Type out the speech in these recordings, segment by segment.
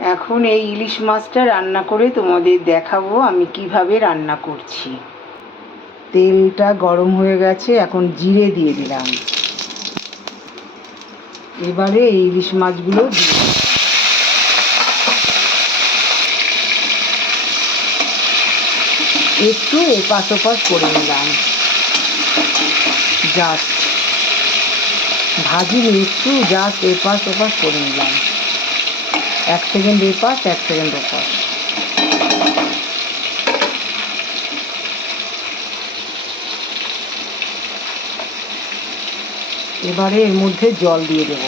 এখন এই ইলিশ মাছটা রান্না করে তোমাদের দেখাবো আমি কিভাবে রান্না করছি। তেলটা গরম হয়ে গেছে, এখন জিরে দিয়ে দিলাম। এবারে এই ইলিশ মাছগুলো দিয়ে একটু এপাশ ওপাশ করে নিলাম, জাস্ট ভাজিনি, একটু জাস্ট এপাশ ওপাশ করে নিলাম। 1 সেকেন্ড এপাশ 1 সেকেন্ড ওপাশ। এবারে এর মধ্যে জল দিয়ে দেব।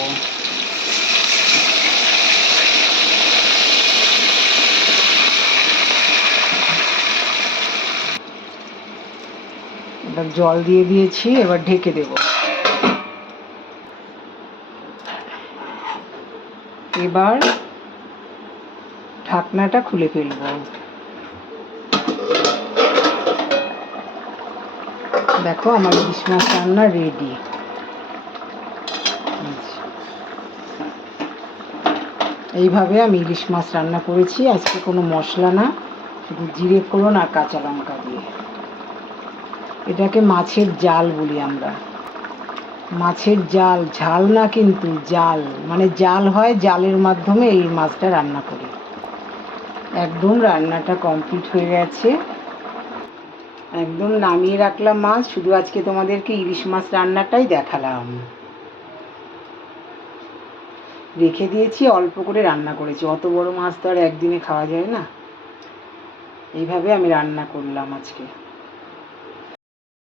এবার জল দিয়ে দিয়েছি, এবার ঢেকে দেব। এবার ঢাকনাটা খুলে ফেলব। দেখো আমার ইলিশ মাছ রান্না রেডি। এইভাবে আমি ইলিশ মাছ রান্না করেছি আজকে, কোনো মশলা না, শুধু জিরে ফোড়ন আর কাঁচা লঙ্কা দিয়ে। এটাকে মাছের জাল বলি আমরা। মাছের জাল, ঝাল না কিন্তু জাল, মানে জাল হয়, জালের মাধ্যমে এই মাছটা রান্না করি। একদম রান্নাটা কমপ্লিট হয়ে গেছে, একদম নামিয়ে রাখলাম মাছ। শুধু আজকে তোমাদেরকে ইলিশ মাছ রান্নাটাই দেখালাম। রেখে দিয়েছি, অল্প করে রান্না করেছি, অত বড় মাছ তো আর একদিনে খাওয়া যায় না। এইভাবে আমি রান্না করলাম আজকে।